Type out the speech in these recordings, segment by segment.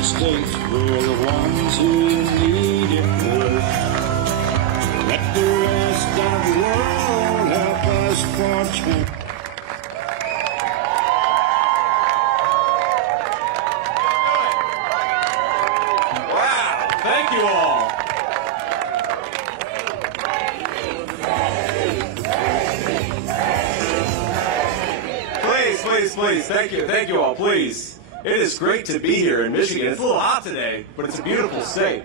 United States, we're the ones who need it most. Let the rest of the world help us fortune. Wow, thank you all. Please, thank you all, please. It is great to be here in Michigan. It's a little hot today, but it's a beautiful state.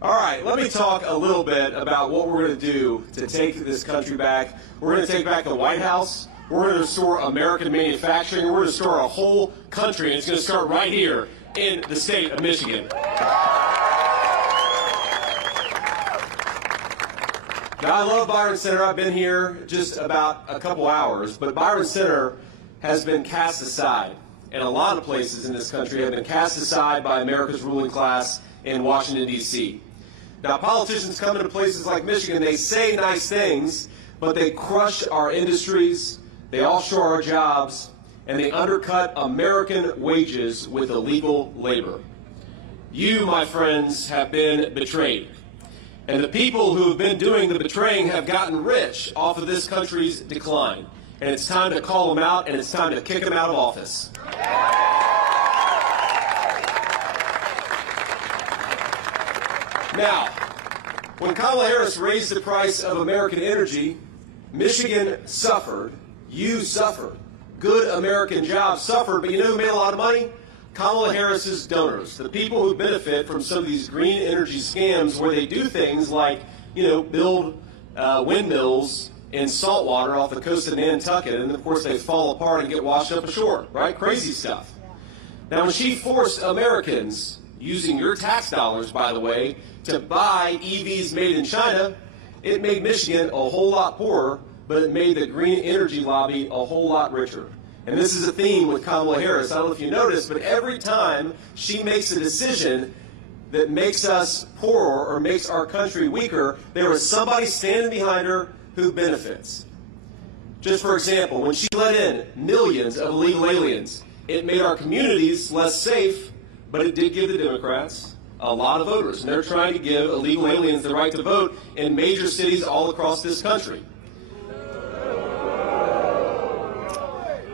All right, let me talk a little bit about what we're going to do to take this country back. We're going to take back the White House. We're going to restore American manufacturing. We're going to restore our whole country, and it's going to start right here in the state of Michigan. Now, I love Byron Center. I've been here just about a couple hours, but Byron Center has been cast aside, and a lot of places in this country have been cast aside by America's ruling class in Washington, D.C. Now, politicians come into places like Michigan, they say nice things, but they crush our industries, they offshore our jobs, and they undercut American wages with illegal labor. You, my friends, have been betrayed. And the people who have been doing the betraying have gotten rich off of this country's decline. And it's time to call them out, and it's time to kick them out of office. Now, when Kamala Harris raised the price of American energy, Michigan suffered. You suffered. Good American jobs suffered, but you know who made a lot of money? Kamala Harris's donors, the people who benefit from some of these green energy scams where they do things like, build windmills in salt water off the coast of Nantucket, and of course they fall apart and get washed up ashore, right? Crazy stuff. Now, when she forced Americans, using your tax dollars, by the way, to buy EVs made in China, it made Michigan a whole lot poorer, but it made the green energy lobby a whole lot richer. And this is a theme with Kamala Harris. I don't know if you noticed, but every time she makes a decision that makes us poorer or makes our country weaker, there is somebody standing behind her who benefits. Just for example, when she let in millions of illegal aliens, it made our communities less safe, but it did give the Democrats a lot of voters. And they're trying to give illegal aliens the right to vote in major cities all across this country.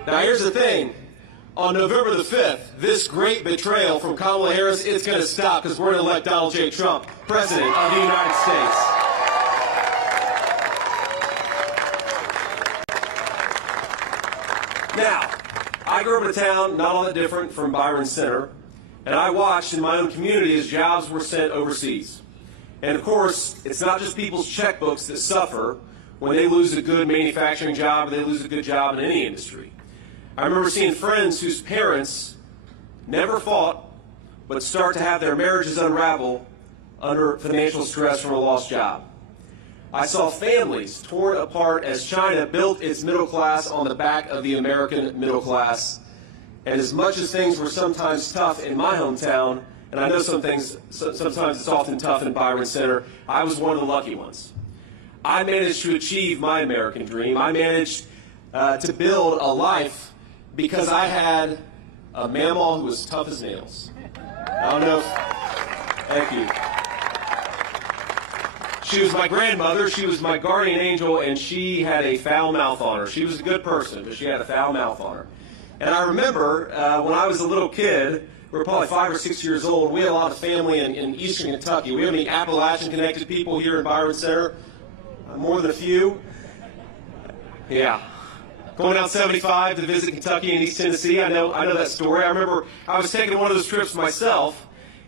Now, here's the thing. On November the 5th, this great betrayal from Kamala Harris, it's going to stop because we're going to elect Donald J. Trump President of the United States. Now, I grew up in a town not all that different from Byron Center, and I watched in my own community as jobs were sent overseas. And of course, it's not just people's checkbooks that suffer when they lose a good manufacturing job or they lose a good job in any industry. I remember seeing friends whose parents never fought but start to have their marriages unravel under financial stress from a lost job. I saw families torn apart as China built its middle class on the back of the American middle class. And as much as things were sometimes tough in my hometown, and I know sometimes it's often tough in Byron Center, I was one of the lucky ones. I managed to achieve my American dream. I managed to build a life because I had a mamaw who was tough as nails. I don't know. Thank you. She was my grandmother. She was my guardian angel, and she had a foul mouth on her. She was a good person, but she had a foul mouth on her. And I remember when I was a little kid, we were probably 5 or 6 years old, we had a lot of family in eastern Kentucky. We have any Appalachian-connected people here in Byron Center? More than a few? Yeah. Going down 75 to visit Kentucky and East Tennessee, I know that story. I remember I was taking one of those trips myself,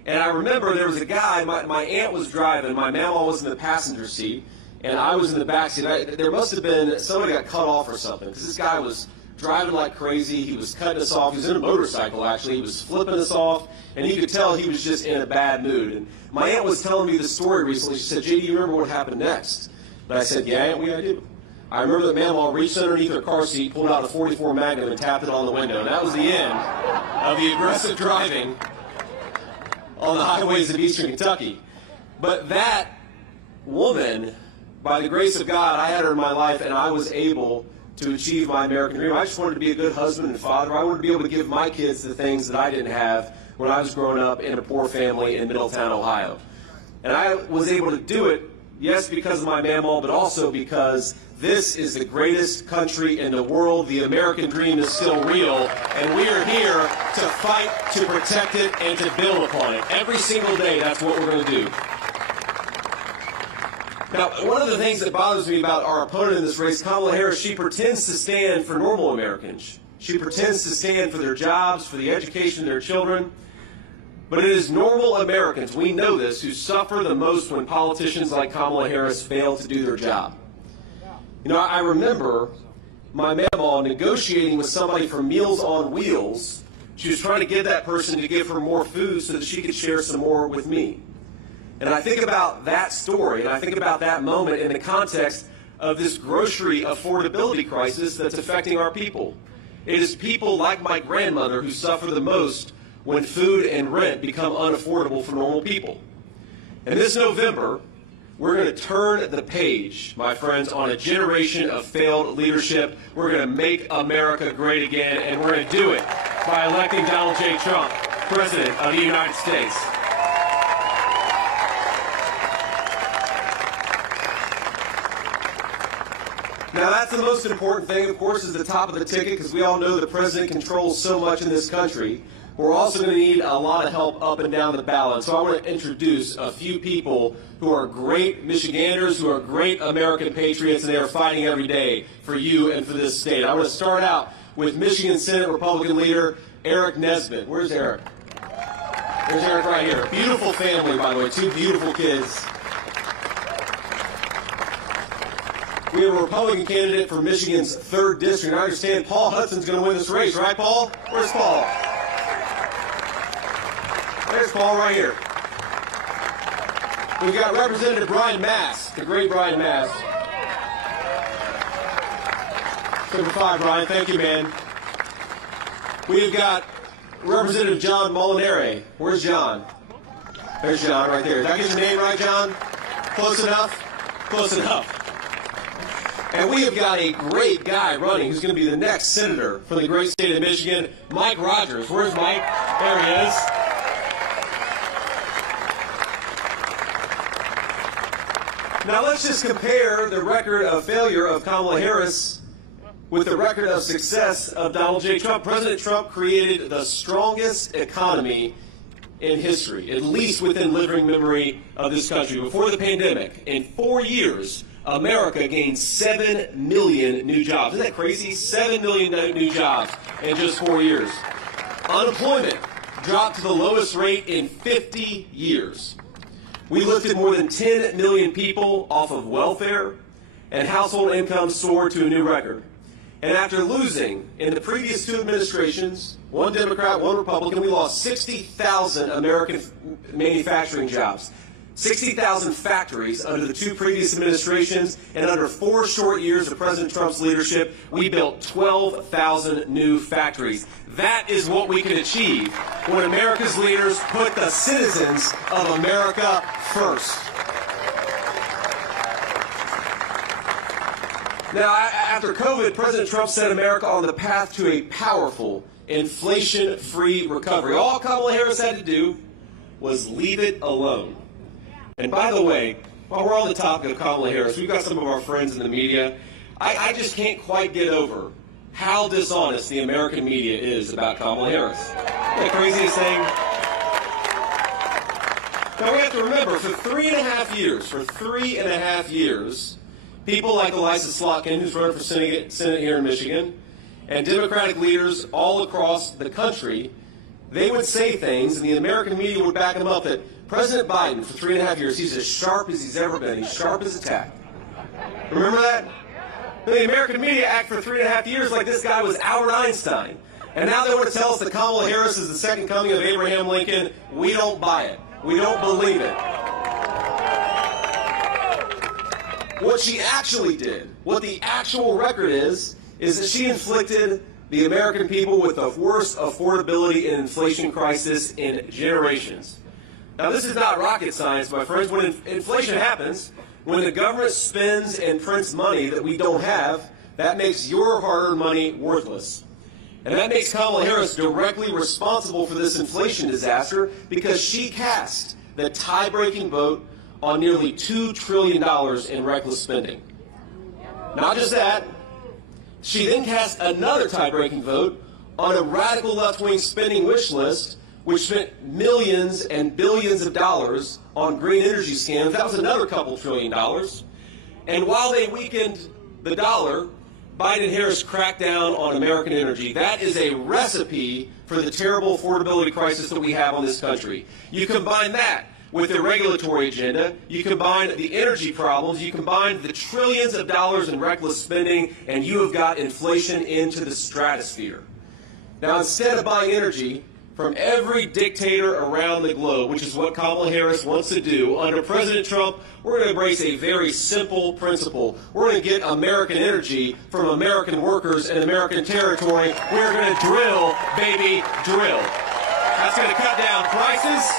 and I remember there was a guy, my aunt was driving, my mamaw was in the passenger seat, and I was in the back seat. There must have been, somebody got cut off or something, because this guy was driving like crazy. He was cutting us off. He was in a motorcycle, actually. He was flipping us off, and you could tell he was just in a bad mood. And my aunt was telling me the story recently. She said, "Jay, do you remember what happened next?" And I said, "Yeah, Aunt, I do." I remember that mamaw reached underneath her car seat, pulled out a .44 Magnum, and tapped it on the window. And that was the end of the aggressive driving on the highways of eastern Kentucky. But that woman, by the grace of God, I had her in my life, and I was able to achieve my American dream. I just wanted to be a good husband and father. I wanted to be able to give my kids the things that I didn't have when I was growing up in a poor family in Middletown, Ohio. And I was able to do it, yes, because of my mamaw, but also because this is the greatest country in the world. The American dream is still real, and we are here to fight, to protect it, and to build upon it. Every single day, that's what we're going to do. Now, one of the things that bothers me about our opponent in this race, Kamala Harris, she pretends to stand for normal Americans. She pretends to stand for their jobs, for the education of their children. But it is normal Americans, we know this, who suffer the most when politicians like Kamala Harris fail to do their job. You know, I remember my mamaw negotiating with somebody from Meals on Wheels. She was trying to get that person to give her more food so that she could share some more with me. And I think about that story, and I think about that moment in the context of this grocery affordability crisis that's affecting our people. It is people like my grandmother who suffer the most when food and rent become unaffordable for normal people. And this November, we're going to turn the page, my friends, on a generation of failed leadership. We're going to make America great again, and we're going to do it by electing Donald J. Trump, President of the United States. Now, that's the most important thing, of course, is the top of the ticket, because we all know the president controls so much in this country. We're also going to need a lot of help up and down the ballot. So I want to introduce a few people who are great Michiganders, who are great American patriots, and they are fighting every day for you and for this state. I want to start out with Michigan Senate Republican leader Eric Nesbitt. Where's Eric? There's Eric right here. Beautiful family, by the way, two beautiful kids. We have a Republican candidate for Michigan's 3rd district. I understand Paul Hudson's going to win this race, right, Paul? Where's Paul? There's Paul right here. We've got Representative Brian Mass, the great Brian Mass. Number 5, Brian. Thank you, man. We've got Representative John Molinari. Where's John? There's John right there. Did I get your name right, John? Close enough? Close enough. And we have got a great guy running who's going to be the next senator for the great state of Michigan, Mike Rogers. Where's Mike? There he is. Now let's just compare the record of failure of Kamala Harris with the record of success of Donald J. Trump. President Trump created the strongest economy in history, at least within living memory of this country. Before the pandemic, in 4 years, America gained 7 million new jobs. Isn't that crazy? 7 million new jobs in just 4 years. Unemployment dropped to the lowest rate in 50 years. We lifted more than 10 million people off of welfare, and household incomes soared to a new record. And after losing in the previous 2 administrations, one Democrat, one Republican, we lost 60,000 American manufacturing jobs. 60,000 factories under the 2 previous administrations, and under 4 short years of President Trump's leadership, we built 12,000 new factories. That is what we can achieve when America's leaders put the citizens of America first. Now, after COVID, President Trump set America on the path to a powerful, inflation-free recovery. All Kamala Harris had to do was leave it alone. And by the way, while we're on the topic of Kamala Harris, we've got some of our friends in the media. I just can't quite get over how dishonest the American media is about Kamala Harris. Isn't that the craziest thing? Now we have to remember, for 3.5 years, people like Eliza Slotkin, who's running for Senate here in Michigan, and Democratic leaders all across the country, they would say things, and the American media would back them up, that President Biden, for 3.5 years, he's as sharp as he's ever been. He's sharp as a tack. Remember that? The American media act for 3.5 years like this guy was Albert Einstein. And now they want to tell us that Kamala Harris is the second coming of Abraham Lincoln. We don't buy it. We don't believe it. What she actually did, what the actual record is that she inflicted the American people with the worst affordability and inflation crisis in generations. Now, this is not rocket science, my friends. When inflation happens, when the government spends and prints money that we don't have, That makes your hard-earned money worthless. And that makes Kamala Harris directly responsible for this inflation disaster because she cast the tie-breaking vote on nearly $2 trillion in reckless spending. Not just that, she then cast another tie-breaking vote on a radical left-wing spending wish list, which spent millions and billions of dollars on green energy scams. That was another couple $1 trillion. And while they weakened the dollar, Biden and Harris cracked down on American energy. That is a recipe for the terrible affordability crisis that we have on this country. You combine that with the regulatory agenda, you combine the energy problems, you combine the trillions of dollars in reckless spending, and you have got inflation into the stratosphere. Now, instead of buying energy from every dictator around the globe, which is what Kamala Harris wants to do, under President Trump, we're going to embrace a very simple principle. We're going to get American energy from American workers in American territory. We're going to drill, baby, drill. That's going to cut down prices,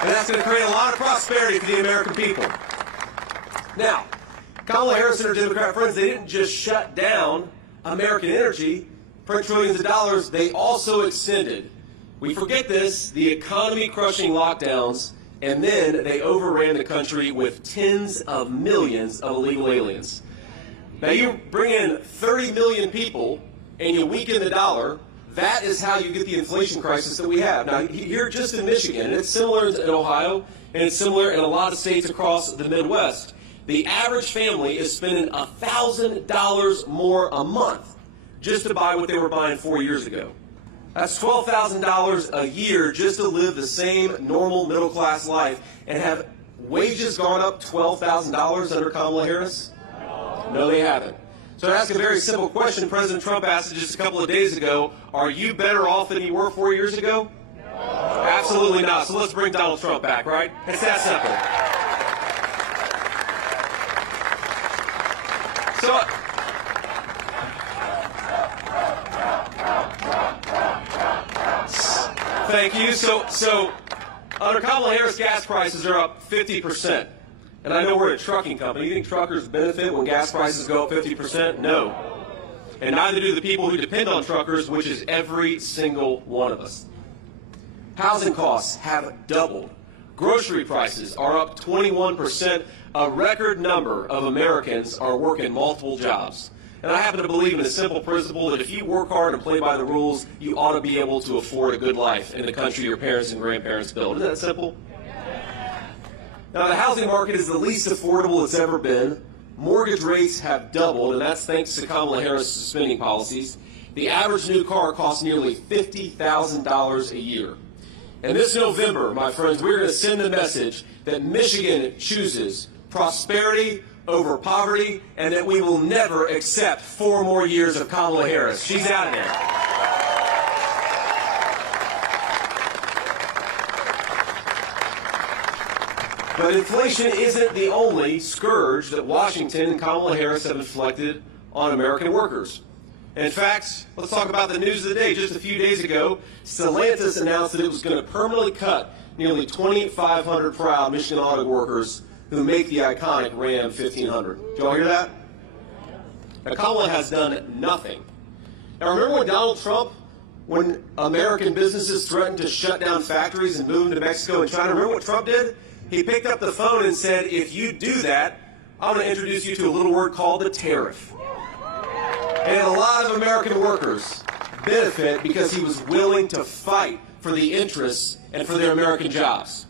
and that's going to create a lot of prosperity for the American people. Now, Kamala Harris and her Democrat friends, they didn't just shut down American energy, print trillions of dollars, they also extended, we forget this, the economy-crushing lockdowns, and then they overran the country with tens of millions of illegal aliens. Now you bring in 30 million people and you weaken the dollar, that is how you get the inflation crisis that we have. Now here just in Michigan, and it's similar in Ohio, and it's similar in a lot of states across the Midwest, the average family is spending $1,000 more a month just to buy what they were buying 4 years ago. That's $12,000 a year just to live the same normal middle-class life. And have wages gone up $12,000 under Kamala Harris? No, they haven't. So to ask a very simple question, President Trump asked it just a couple of days ago, are you better off than you were 4 years ago? No. Absolutely not. So let's bring Donald Trump back, right? It's that simple. So, thank you. So under Kamala Harris, gas prices are up 50%. And I know we're a trucking company. You think truckers benefit when gas prices go up 50%? No. And neither do the people who depend on truckers, which is every single one of us. Housing costs have doubled. Grocery prices are up 21%. A record number of Americans are working multiple jobs. And I happen to believe in a simple principle that if you work hard and play by the rules, you ought to be able to afford a good life in the country your parents and grandparents built. Isn't that simple? Now, the housing market is the least affordable it's ever been. Mortgage rates have doubled, and that's thanks to Kamala Harris' spending policies. The average new car costs nearly $50,000 a year. And this November, my friends, we're going to send the message that Michigan chooses prosperity over poverty, and that we will never accept 4 more years of Kamala Harris. She's out of there. But inflation isn't the only scourge that Washington and Kamala Harris have inflicted on American workers. In fact, let's talk about the news of the day. Just a few days ago, Stellantis announced that it was going to permanently cut nearly 2,500 proud Michigan auto workers who make the iconic Ram 1500. Did you all hear that? Now, Kamala has done nothing. Now, remember when Donald Trump, when American businesses threatened to shut down factories and move to Mexico and China, remember what Trump did? He picked up the phone and said, if you do that, I'm going to introduce you to a little word called the tariff. And a lot of American workers benefit because he was willing to fight for the interests and for their American jobs.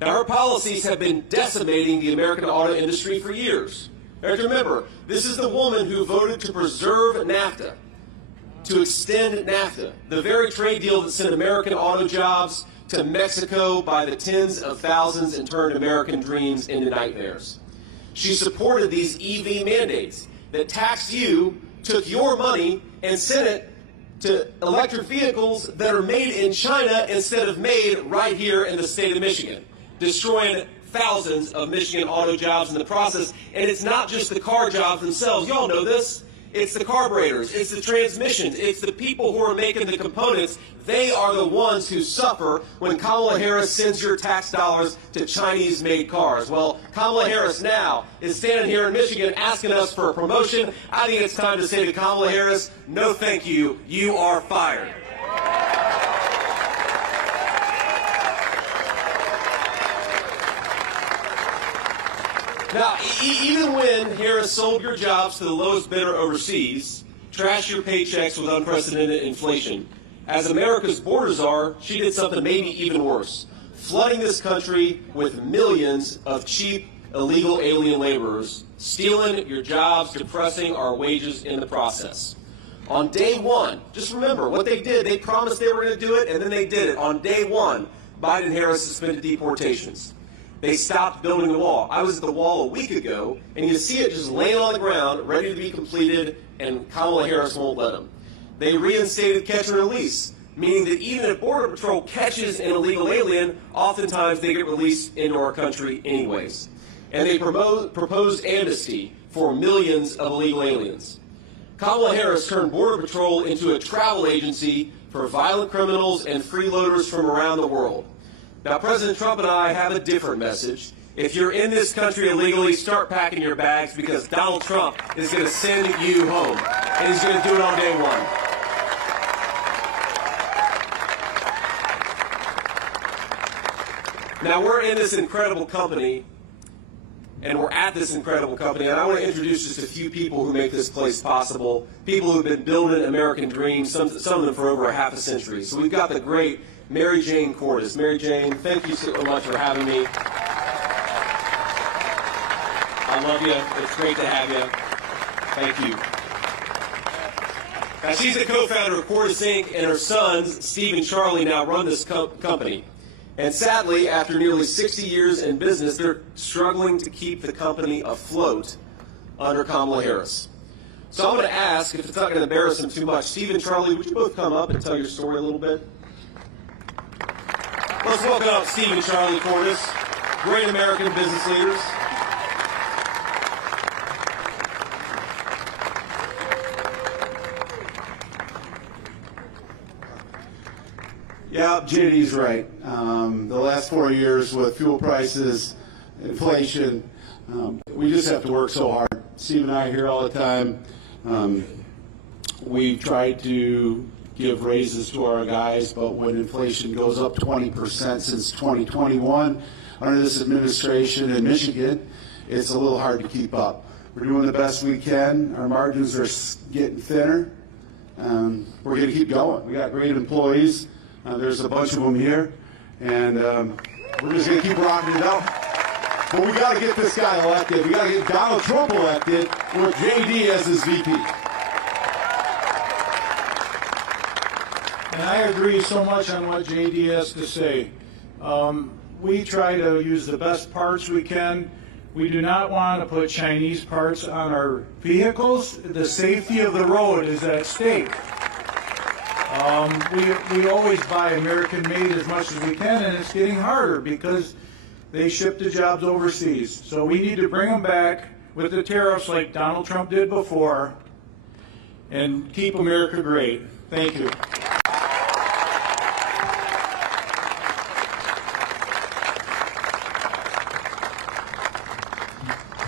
Now, her policies have been decimating the American auto industry for years. You have to remember, this is the woman who voted to preserve NAFTA, to extend NAFTA, the very trade deal that sent American auto jobs to Mexico by the tens of thousands and turned American dreams into nightmares. She supported these EV mandates that taxed you, took your money, and sent it to electric vehicles that are made in China instead of made right here in the state of Michigan, destroying thousands of Michigan auto jobs in the process. And it's not just the car jobs themselves. You all know this. It's the carburetors, it's the transmissions, it's the people who are making the components. They are the ones who suffer when Kamala Harris sends your tax dollars to Chinese-made cars. Well, Kamala Harris now is standing here in Michigan asking us for a promotion. I think it's time to say to Kamala Harris, no thank you, you are fired. Now, even when Harris sold your jobs to the lowest bidder overseas, trashed your paychecks with unprecedented inflation, as America's border czar, she did something maybe even worse, flooding this country with millions of cheap, illegal alien laborers, stealing your jobs, depressing our wages in the process. On day one, just remember what they did. They promised they were going to do it, and then they did it. On day one, Biden and Harris suspended deportations. They stopped building the wall. I was at the wall a week ago, and you see it just laying on the ground, ready to be completed, and Kamala Harris won't let them. They reinstated catch and release, meaning that even if Border Patrol catches an illegal alien, oftentimes they get released into our country anyways. And they proposed amnesty for millions of illegal aliens. Kamala Harris turned Border Patrol into a travel agency for violent criminals and freeloaders from around the world. Now, President Trump and I have a different message. If you're in this country illegally, start packing your bags because Donald Trump is going to send you home, and he's going to do it on day one. Now, we're in this incredible company, and we're at this incredible company, and I want to introduce just a few people who make this place possible, people who have been building American dreams, some of them for over a half a century. So we've got the great Mary Jane Cordes. Mary Jane, thank you so much for having me. I love you. It's great to have you. Thank you. Now, she's the co-founder of Cordes Inc., and her sons, Steve and Charlie, now run this company. And sadly, after nearly 60 years in business, they're struggling to keep the company afloat under Kamala Harris. So I'm going to ask, if it's not going to embarrass them too much, Steve and Charlie, would you both come up and tell your story a little bit? Let's welcome up Steve and Charlie Cordes, great American business leaders. Yeah, JD's right. The last 4 years with fuel prices, inflation, we just have to work so hard. Steve and I are here all the time. We've tried to give raises to our guys, but when inflation goes up 20% since 2021 under this administration in Michigan, it's a little hard to keep up. We're doing the best we can. Our margins are getting thinner. We're going to keep going. We got great employees. There's a bunch of them here, and we're just going to keep rocking it out. But we got to get this guy elected. We got to get Donald Trump elected with JD as his VP. And I agree so much on what JD has to say. We try to use the best parts we can. We do not want to put Chinese parts on our vehicles. The safety of the road is at stake. We always buy American-made as much as we can, and it's getting harder because they ship the jobs overseas. So we need to bring them back with the tariffs like Donald Trump did before and keep America great. Thank you.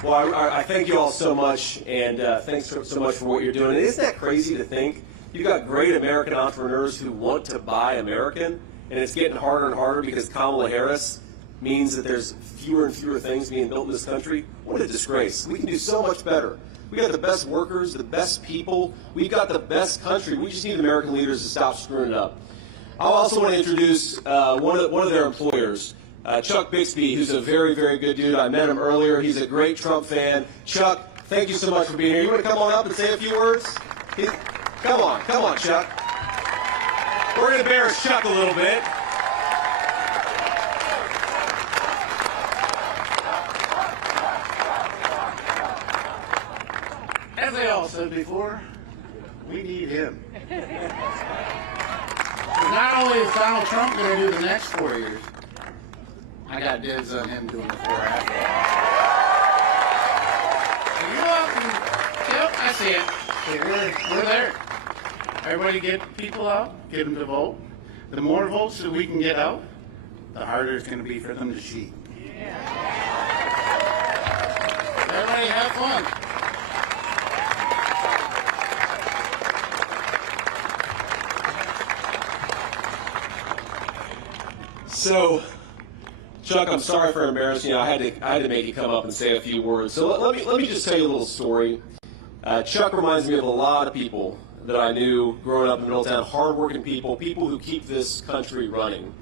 Well, I thank you all so much, and thanks so much for what you're doing. And isn't that crazy to think? You've got great American entrepreneurs who want to buy American, and it's getting harder and harder because Kamala Harris means that there's fewer and fewer things being built in this country. What a disgrace. We can do so much better. We got the best workers, the best people. We've got the best country. We just need American leaders to stop screwing it up. I also want to introduce one of their employers, Chuck Bixby, who's a very, very good dude. I met him earlier. He's a great Trump fan. Chuck, thank you so much for being here. You want to come on up and say a few words? Come on, Chuck. We're going to embarrass Chuck a little bit. As I all said before, we need him. Not only is Donald Trump going to do the next 4 years, I got dibs on him doing the 4 after. You're welcome. Yep, I see it. Okay, we're there. Everybody get people out, get them to vote. The more votes that we can get out, the harder it's going to be for them to cheat. Yeah. Everybody have fun. So, Chuck, I'm sorry for embarrassing you. I had to make you come up and say a few words. So let me just tell you a little story. Chuck reminds me of a lot of people that I knew growing up in Middletown, hardworking people who keep this country running.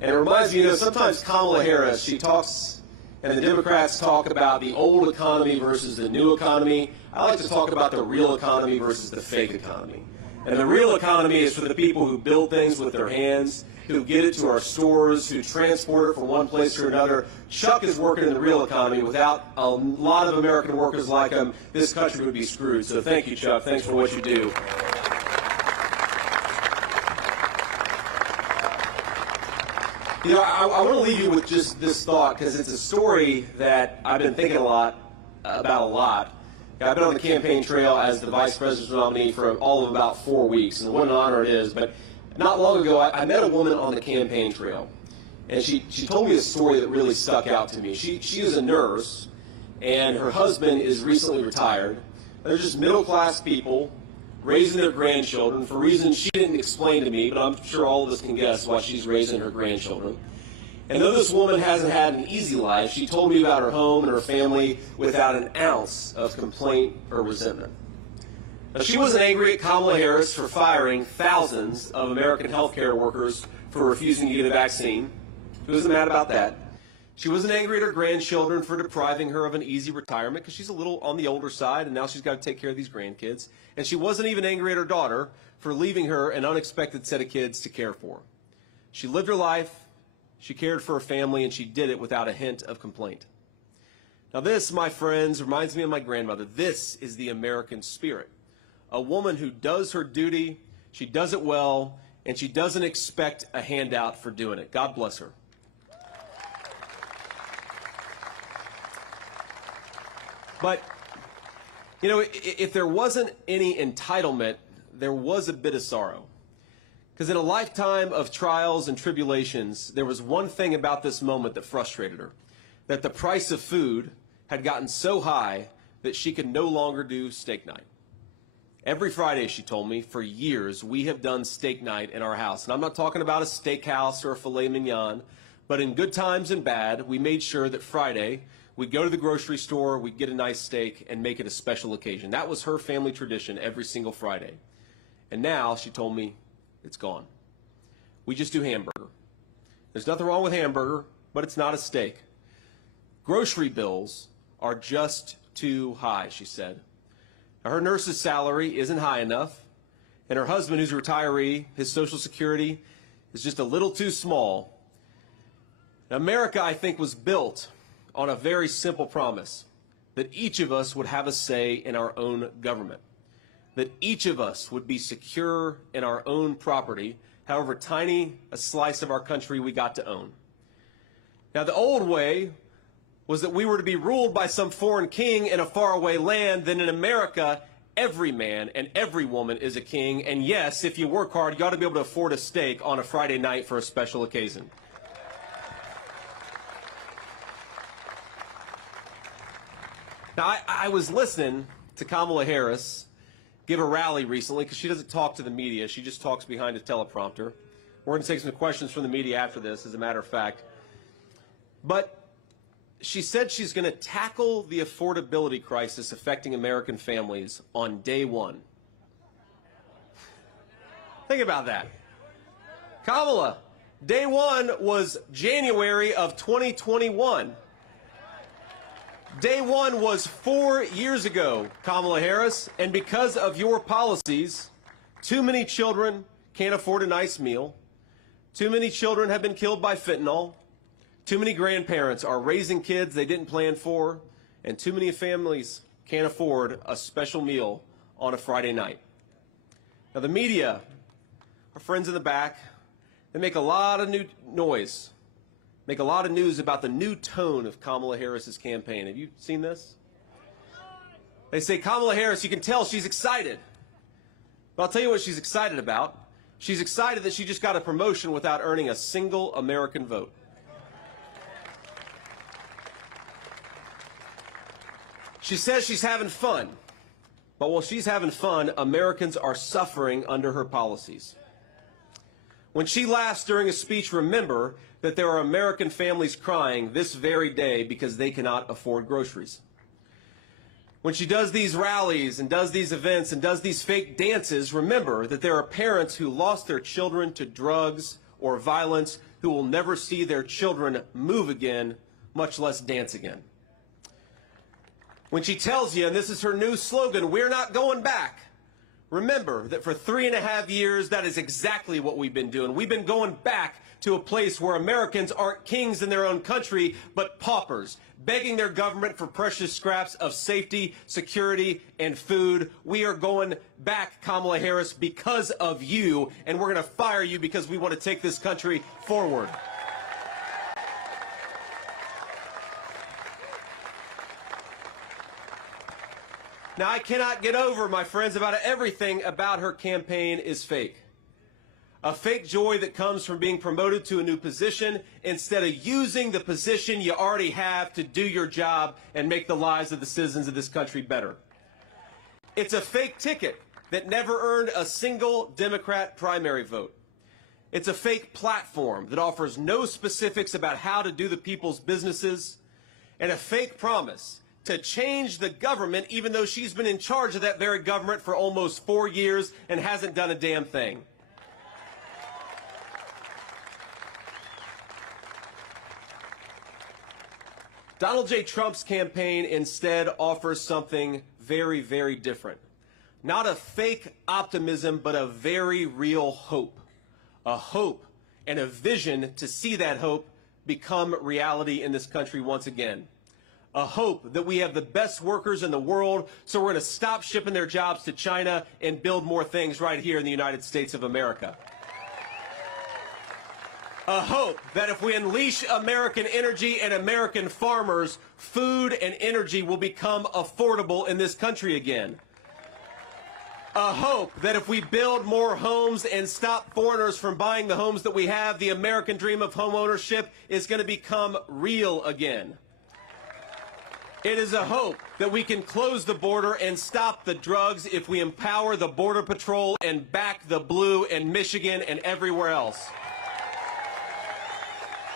And it reminds me, sometimes Kamala Harris, she talks, and the Democrats talk about the old economy versus the new economy. I like to talk about the real economy versus the fake economy. And the real economy is for the people who build things with their hands, who get it to our stores, who transport it from one place to another. Chuck is working in the real economy. Without a lot of American workers like him, this country would be screwed. So thank you, Chuck. Thanks for what you do. I want to leave you with just this thought, because it's a story that I've been thinking about a lot. I've been on the campaign trail as the vice presidential nominee for all of about 4 weeks, and what an honor it is. But not long ago, I met a woman on the campaign trail, and she told me a story that really stuck out to me. She is a nurse, and her husband is recently retired. They're just middle-class people raising their grandchildren for reasons she didn't explain to me, but I'm sure all of us can guess why she's raising her grandchildren. And though this woman hasn't had an easy life, she told me about her home and her family without an ounce of complaint or resentment. Now, she wasn't angry at Kamala Harris for firing thousands of American healthcare workers for refusing to get a vaccine. She wasn't mad about that. She wasn't angry at her grandchildren for depriving her of an easy retirement, because she's a little on the older side and now she's got to take care of these grandkids. And she wasn't even angry at her daughter for leaving her an unexpected set of kids to care for. She lived her life, she cared for her family, and she did it without a hint of complaint. Now this, my friends, reminds me of my grandmother. This is the American spirit. A woman who does her duty, she does it well, and she doesn't expect a handout for doing it. God bless her. But, if there wasn't any entitlement, there was a bit of sorrow. Because in a lifetime of trials and tribulations, there was one thing about this moment that frustrated her: that the price of food had gotten so high that she could no longer do steak night. Every Friday, she told me, for years, we have done steak night in our house. And I'm not talking about a steakhouse or a filet mignon, but in good times and bad, we made sure that Friday, we'd go to the grocery store, we'd get a nice steak, and make it a special occasion. That was her family tradition every single Friday. And now, she told me, it's gone. We just do hamburger. There's nothing wrong with hamburger, but it's not a steak. Grocery bills are just too high, she said. Now, her nurse's salary isn't high enough, and her husband, who's a retiree, his Social Security is just a little too small. Now, America, I think, was built on a very simple promise: that each of us would have a say in our own government, that each of us would be secure in our own property, however tiny a slice of our country we got to own. Now, the old way was that we were to be ruled by some foreign king in a faraway land. Then in America, every man and every woman is a king, and yes, if you work hard, you ought to be able to afford a steak on a Friday night for a special occasion. Now, I was listening to Kamala Harris give a rally recently, because she doesn't talk to the media. She just talks behind a teleprompter. We're going to take some questions from the media after this, as a matter of fact. But she said she's going to tackle the affordability crisis affecting American families on day one. Think about that. Kamala, day one was January of 2021. Day one was 4 years ago, Kamala Harris, and because of your policies, too many children can't afford a nice meal, too many children have been killed by fentanyl, too many grandparents are raising kids they didn't plan for, and too many families can't afford a special meal on a Friday night. Now, the media, our friends in the back, they make a lot of new noise, make a lot of news about the new tone of Kamala Harris's campaign. Have you seen this? They say Kamala Harris, you can tell she's excited. But I'll tell you what she's excited about. She's excited that she just got a promotion without earning a single American vote. She says she's having fun. But while she's having fun, Americans are suffering under her policies. When she laughs during a speech, remember that there are American families crying this very day because they cannot afford groceries. When she does these rallies and does these events and does these fake dances, remember that there are parents who lost their children to drugs or violence who will never see their children move again, much less dance again. When she tells you, and this is her new slogan, we're not going back, remember that for 3.5 years, that is exactly what we've been doing. We've been going back to a place where Americans aren't kings in their own country, but paupers, begging their government for precious scraps of safety, security, and food. We are going back, Kamala Harris, because of you, and we're going to fire you because we want to take this country forward. Now, I cannot get over, my friends, about everything about her campaign is fake. A fake joy that comes from being promoted to a new position instead of using the position you already have to do your job and make the lives of the citizens of this country better. It's a fake ticket that never earned a single Democrat primary vote. It's a fake platform that offers no specifics about how to do the people's businesses, and a fake promise to change the government, even though she's been in charge of that very government for almost 4 years and hasn't done a damn thing. Donald J. Trump's campaign instead offers something very, very different. Not a fake optimism, but a very real hope. A hope and a vision to see that hope become reality in this country once again. A hope that we have the best workers in the world, so we're going to stop shipping their jobs to China and build more things right here in the United States of America. A hope that if we unleash American energy and American farmers, food and energy will become affordable in this country again. A hope that if we build more homes and stop foreigners from buying the homes that we have, the American dream of home ownership is going to become real again. It is a hope that we can close the border and stop the drugs if we empower the Border Patrol and back the blue in Michigan and everywhere else.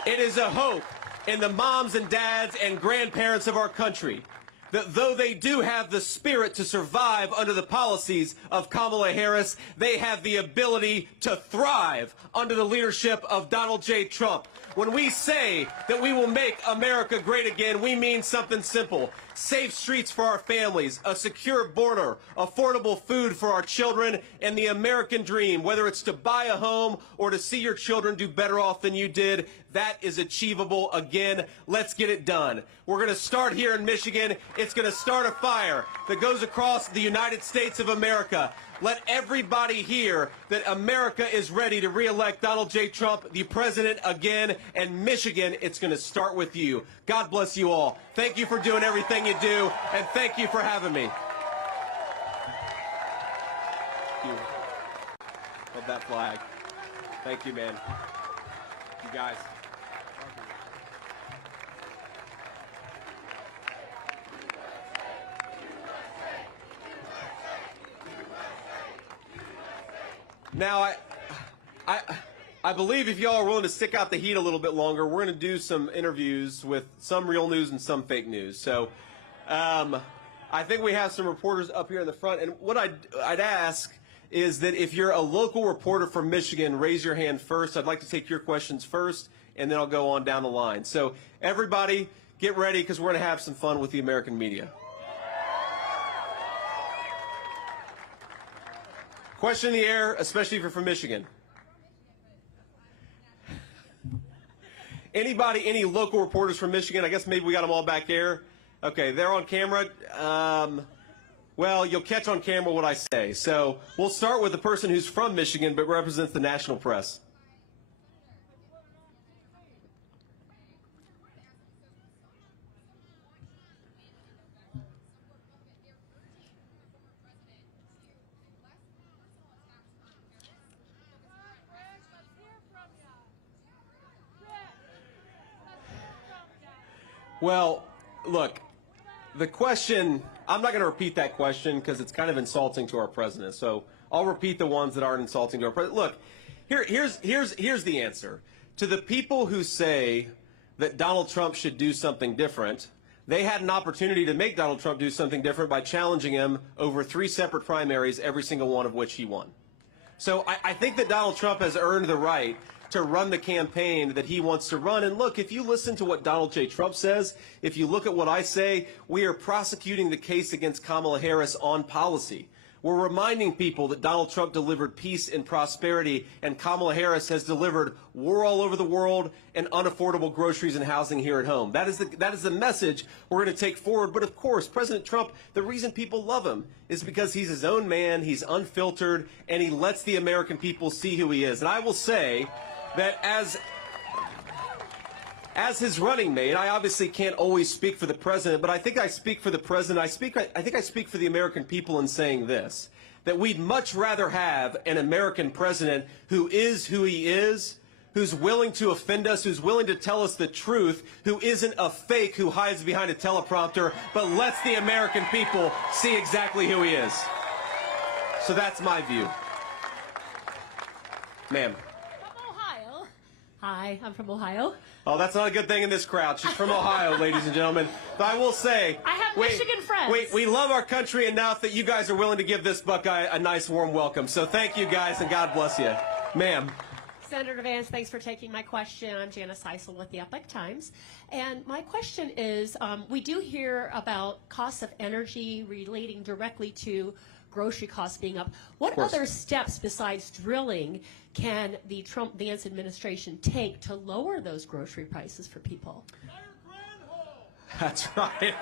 It is a hope in the moms and dads and grandparents of our country that though they do have the spirit to survive under the policies of Kamala Harris, they have the ability to thrive under the leadership of Donald J. Trump. When we say that we will make America great again, we mean something simple. Safe streets for our families, a secure border, affordable food for our children, and the American dream, whether it's to buy a home or to see your children do better off than you did, that is achievable again. Let's get it done. We're going to start here in Michigan. It's going to start a fire that goes across the United States of America. Let everybody hear that America is ready to re-elect Donald J. Trump, the president, again. And Michigan, it's going to start with you. God bless you all. Thank you for doing everything you do, and thank you for having me. Thank you. Love that flag. Thank you, man. You guys. Now, I believe if y'all are willing to stick out the heat a little bit longer, we're going to do some interviews with some real news and some fake news. So I think we have some reporters up here in the front. And what I'd ask is that if you're a local reporter from Michigan, raise your hand first. I'd like to take your questions first, and then I'll go on down the line. So everybody get ready because we're going to have some fun with the American media. Question in the air, especially if you're from Michigan. Anybody, any local reporters from Michigan? I guess maybe we got them all back there. Okay, they're on camera. Well, you'll catch on camera what I say. So we'll start with the person who's from Michigan but represents the national press. Well, look, the question, I'm not going to repeat that question because it's kind of insulting to our president. So I'll repeat the ones that aren't insulting to our president. Look, here's the answer. To the people who say that Donald Trump should do something different, they had an opportunity to make Donald Trump do something different by challenging him over 3 separate primaries, every single one of which he won. So I think that Donald Trump has earned the right to run the campaign that he wants to run. And look, if you listen to what Donald J. Trump says, if you look at what I say, we are prosecuting the case against Kamala Harris on policy. We're reminding people that Donald Trump delivered peace and prosperity, and Kamala Harris has delivered war all over the world and unaffordable groceries and housing here at home. That is the message we're going to take forward. But of course, President Trump, the reason people love him is because he's his own man, he's unfiltered, and he lets the American people see who he is. And I will say that as his running mate, I obviously can't always speak for the president, but I think I speak for the president. I think I speak for the American people in saying this, that we'd much rather have an American president who is who he is, who's willing to offend us, who's willing to tell us the truth, who isn't a fake who hides behind a teleprompter, but lets the American people see exactly who he is. So that's my view. Ma'am. Hi, I'm from Ohio. Oh, that's not a good thing in this crowd. She's from Ohio, ladies and gentlemen. But I will say, I have Michigan friends. We love our country enough that you guys are willing to give this Buckeye a nice, warm welcome. So thank you, guys, and God bless you. Ma'am. Senator Vance, thanks for taking my question. I'm Janice Seisel with the Epoch Times. And my question is, we do hear about costs of energy relating directly to grocery costs being up. What other steps besides drilling can the Trump-Vance administration take to lower those grocery prices for people? That's right.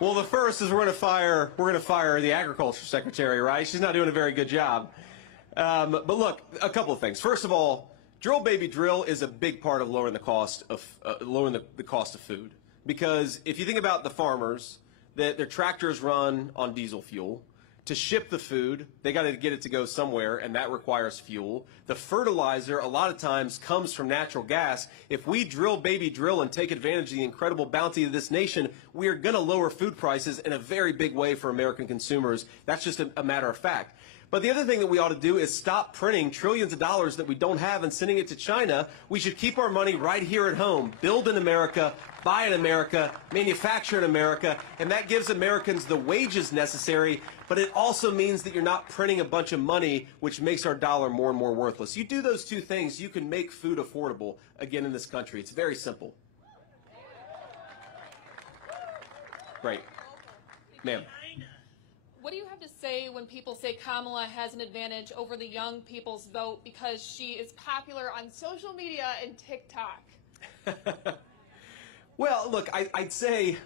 Well, the first is we're going to fire the agriculture secretary, right? She's not doing a very good job. But look, a couple of things. First of all, drill baby drill is a big part of lowering the cost of food. Because if you think about the farmers, that their tractors run on diesel fuel. To ship the food, they got to get it to go somewhere, and that requires fuel. The fertilizer, a lot of times, comes from natural gas. If we drill baby drill and take advantage of the incredible bounty of this nation, we are going to lower food prices in a very big way for American consumers. That's just a matter of fact. But the other thing that we ought to do is stop printing trillions of dollars that we don't have and sending it to China. We should keep our money right here at home. Build in America, buy in America, manufacture in America, and that gives Americans the wages necessary, but it also means that you're not printing a bunch of money, which makes our dollar more and more worthless. You do those two things, you can make food affordable again in this country. It's very simple. Right. Ma'am. What do you have to say when people say Kamala has an advantage over the young people's vote because she is popular on social media and TikTok? Well, look, I'd say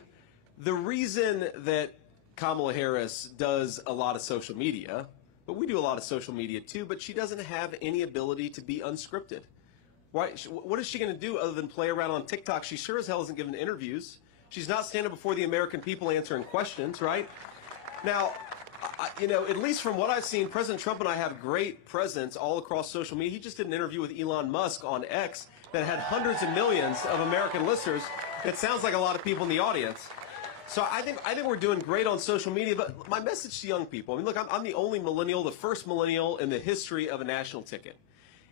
the reason that Kamala Harris does a lot of social media, but we do a lot of social media too, but she doesn't have any ability to be unscripted. Right? What is she going to do other than play around on TikTok? She sure as hell isn't giving interviews. She's not standing before the American people answering questions, right? Now, at least from what I've seen, President Trump and I have great presence all across social media. He just did an interview with Elon Musk on X that had hundreds of millions of American listeners. It sounds like a lot of people in the audience. So I think we're doing great on social media. But my message to young people, I mean, look, I'm the only millennial, the first millennial in the history of a national ticket.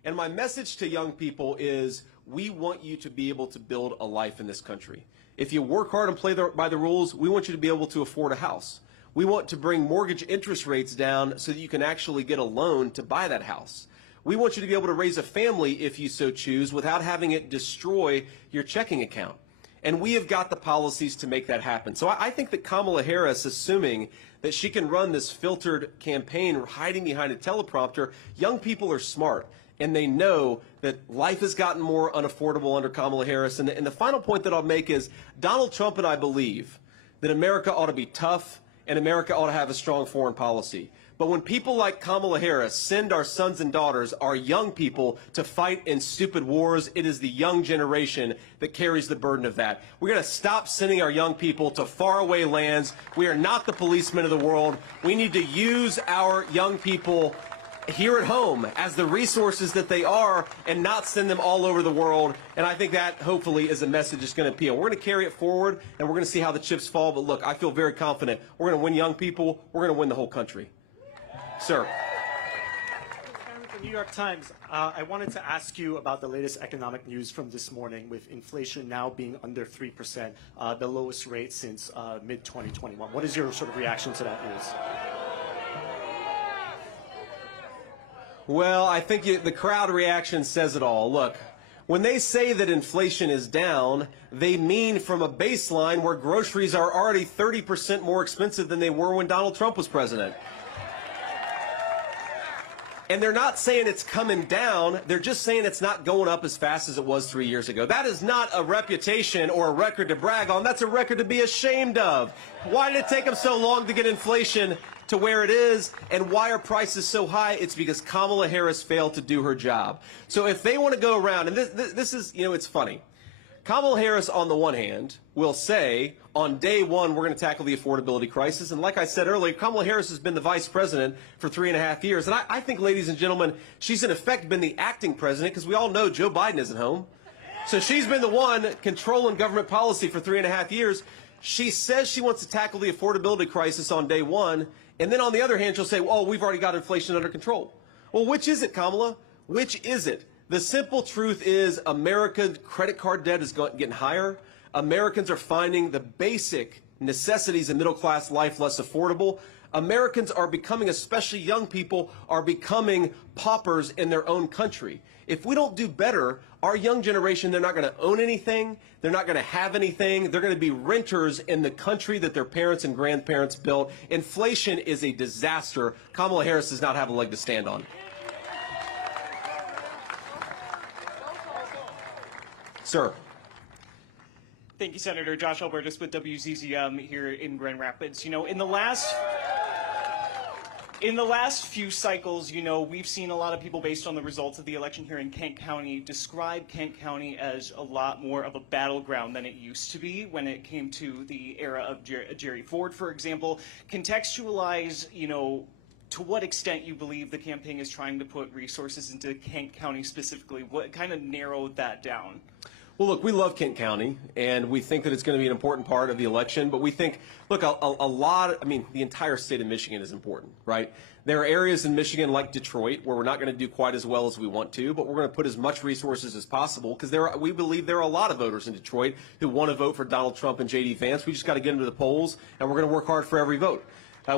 And my message to young people is we want you to be able to build a life in this country. If you work hard and play by the rules, we want you to be able to afford a house. We want to bring mortgage interest rates down so that you can actually get a loan to buy that house. We want you to be able to raise a family if you so choose without having it destroy your checking account. And we have got the policies to make that happen. So I think that Kamala Harris, assuming that she can run this filtered campaign hiding behind a teleprompter, young people are smart. And they know that life has gotten more unaffordable under Kamala Harris. And the final point that I'll make is Donald Trump and I believe that America ought to be tough and America ought to have a strong foreign policy. But when people like Kamala Harris send our sons and daughters, our young people, to fight in stupid wars, it is the young generation that carries the burden of that. We're going to stop sending our young people to faraway lands. We are not the policemen of the world. We need to use our young people here at home as the resources that they are and not send them all over the world. And I think that hopefully is a message that's going to appeal. We're going to carry it forward, and we're going to see how the chips fall. But look, I feel very confident. We're going to win young people. We're going to win the whole country. Sir. The New York Times, I wanted to ask you about the latest economic news from this morning, with inflation now being under 3%, the lowest rate since mid-2021. What is your sort of reaction to that news? Well, I think the crowd reaction says it all. Look, when they say that inflation is down, they mean from a baseline where groceries are already 30% more expensive than they were when Donald Trump was president. And they're not saying it's coming down, they're just saying it's not going up as fast as it was 3 years ago. That is not a reputation or a record to brag on, that's a record to be ashamed of. Why did it take them so long to get inflation to where it is, and why are prices so high? It's because Kamala Harris failed to do her job. So if they want to go around, and this is, you know, it's funny. Kamala Harris, on the one hand, will say, on day one, we're going to tackle the affordability crisis. And like I said earlier, Kamala Harris has been the vice president for 3.5 years. And I think, ladies and gentlemen, she's in effect been the acting president, because we all know Joe Biden isn't home. So she's been the one controlling government policy for 3.5 years. She says she wants to tackle the affordability crisis on day one. And then on the other hand, she'll say, well, we've already got inflation under control. Well, which is it, Kamala? Which is it? The simple truth is America's credit card debt is getting higher. Americans are finding the basic necessities of middle-class life less affordable. Americans are becoming, especially young people, are becoming paupers in their own country. If we don't do better, our young generation, they're not going to own anything. They're not going to have anything. They're going to be renters in the country that their parents and grandparents built. Inflation is a disaster. Kamala Harris does not have a leg to stand on. Sir. Thank you, Senator. Josh Albertus with WZZM here in Grand Rapids. You know, in the last few cycles, you know, we've seen a lot of people, based on the results of the election here in Kent County, describe Kent County as a lot more of a battleground than it used to be when it came to the era of Jerry Ford, for example. Contextualize, you know, to what extent you believe the campaign is trying to put resources into Kent County specifically. What kind of narrowed that down? Well, look, we love Kent County, and we think that it's going to be an important part of the election. But we think, look, the entire state of Michigan is important, right? There are areas in Michigan like Detroit where we're not going to do quite as well as we want to, but we're going to put as much resources as possible because we believe there are a lot of voters in Detroit who want to vote for Donald Trump and J.D. Vance. We just got to get them to the polls, and we're going to work hard for every vote.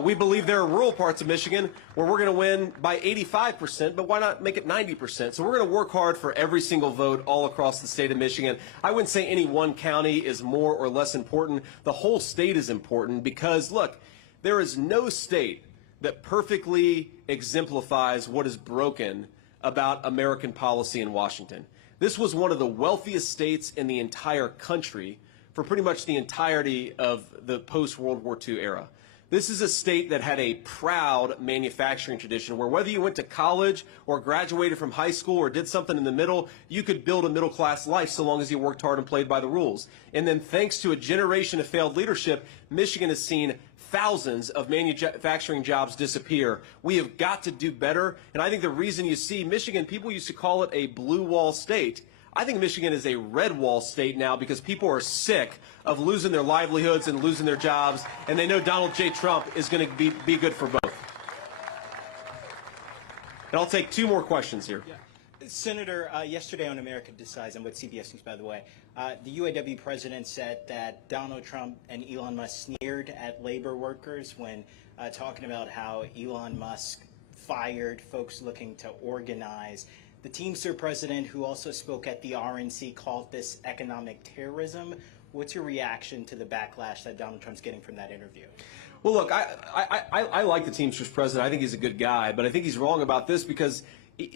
We believe there are rural parts of Michigan where we're going to win by 85%, but why not make it 90%? So we're going to work hard for every single vote all across the state of Michigan. I wouldn't say any one county is more or less important. The whole state is important because, look, there is no state that perfectly exemplifies what is broken about American policy in Washington. This was one of the wealthiest states in the entire country for pretty much the entirety of the post-World War II era. This is a state that had a proud manufacturing tradition where whether you went to college or graduated from high school or did something in the middle, you could build a middle-class life so long as you worked hard and played by the rules. And then thanks to a generation of failed leadership, Michigan has seen thousands of manufacturing jobs disappear. We have got to do better. And I think the reason you see Michigan, people used to call it a blue wall state. I think Michigan is a red wall state now because people are sick of losing their livelihoods and losing their jobs, and they know Donald J. Trump is going to be good for both. And I'll take two more questions here. Yeah. Senator, yesterday on America Decides, and with CBS News, by the way, the UAW president said that Donald Trump and Elon Musk sneered at labor workers when talking about how Elon Musk fired folks looking to organize. The Teamster president, who also spoke at the RNC, called this economic terrorism. What's your reaction to the backlash that Donald Trump's getting from that interview? Well, look, I like the Teamsters president. I think he's a good guy, but I think he's wrong about this because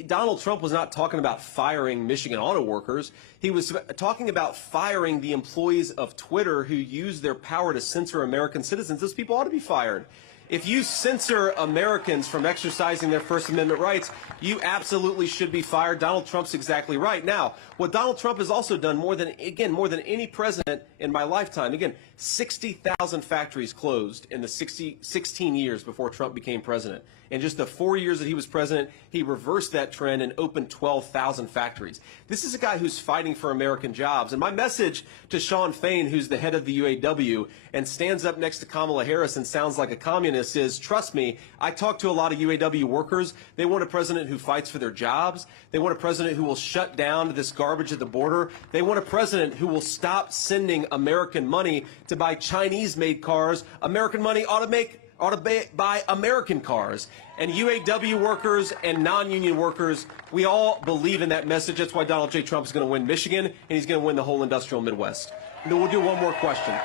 Donald Trump was not talking about firing Michigan auto workers. He was talking about firing the employees of Twitter who use their power to censor American citizens. Those people ought to be fired. If you censor Americans from exercising their First Amendment rights, you absolutely should be fired. Donald Trump's exactly right. Now, what Donald Trump has also done more than any president in my lifetime, again, 60,000 factories closed in the 16 years before Trump became president. In just the 4 years that he was president, he reversed that trend and opened 12,000 factories. This is a guy who's fighting for American jobs. And my message to Sean Fain, who's the head of the UAW and stands up next to Kamala Harris and sounds like a communist, is, trust me, I talk to a lot of UAW workers. They want a president who fights for their jobs. They want a president who will shut down this garbage at the border. They want a president who will stop sending American money to buy Chinese-made cars. American money ought to buy American cars. And UAW workers and non-union workers, we all believe in that message. That's why Donald J. Trump is going to win Michigan, and he's going to win the whole industrial Midwest. And then we'll do one more question.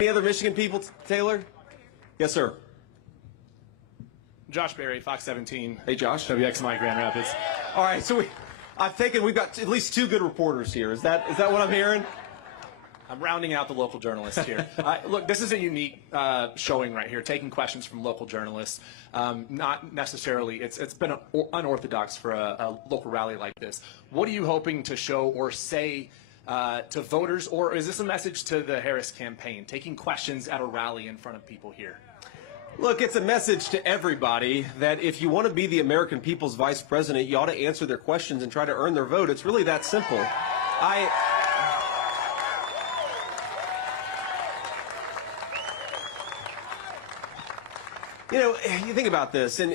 Any other Michigan people, Taylor? Yes, sir. Josh Berry, Fox 17. Hey, Josh. WXMI Grand Rapids. All right, so we've got at least 2 good reporters here. Is that what I'm hearing? I'm rounding out the local journalists here. Look, this is a unique showing right here, taking questions from local journalists. Not necessarily, it's been unorthodox for a local rally like this. What are you hoping to show or say to voters, or is this a message to the Harris campaign, taking questions at a rally in front of people here? Look, it's a message to everybody that if you want to be the American people's vice president, you ought to answer their questions and try to earn their vote. It's really that simple. You know, you think about this, and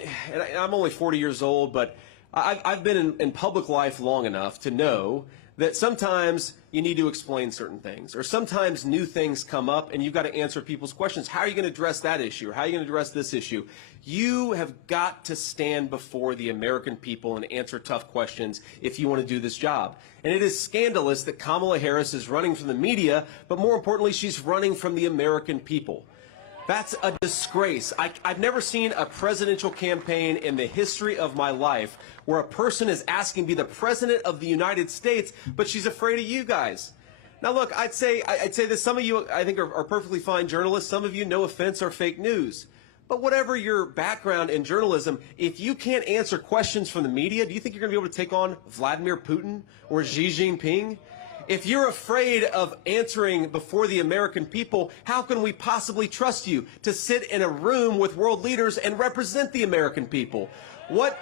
I'm only 40 years old, but I've been in public life long enough to know that sometimes you need to explain certain things, or sometimes new things come up and you've got to answer people's questions. How are you going to address that issue, or how are you going to address this issue? You have got to stand before the American people and answer tough questions if you want to do this job. And it is scandalous that Kamala Harris is running from the media, but more importantly, she's running from the American people. That's a disgrace. I've never seen a presidential campaign in the history of my life where a person is asking to be the president of the United States, but she's afraid of you guys. Now, look, I'd say that some of you, I think, are perfectly fine journalists. Some of you, no offense, are fake news. But whatever your background in journalism, if you can't answer questions from the media, do you think you're going to be able to take on Vladimir Putin or Xi Jinping? If you're afraid of answering before the American people, how can we possibly trust you to sit in a room with world leaders and represent the American people? What?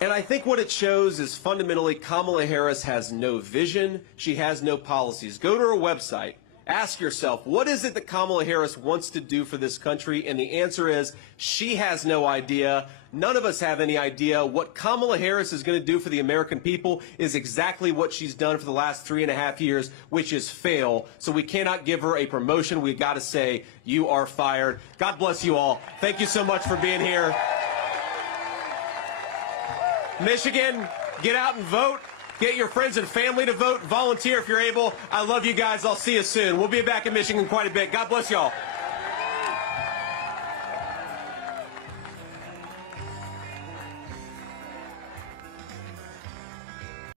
And I think what it shows is fundamentally Kamala Harris has no vision. She has no policies. Go to her website. Ask yourself, what is it that Kamala Harris wants to do for this country? And the answer is, she has no idea. None of us have any idea. What Kamala Harris is going to do for the American people is exactly what she's done for the last 3.5 years, which is fail. So we cannot give her a promotion. We've got to say, you are fired. God bless you all. Thank you so much for being here. Michigan, get out and vote. Get your friends and family to vote. Volunteer if you're able. I love you guys. I'll see you soon. We'll be back in Michigan quite a bit. God bless y'all.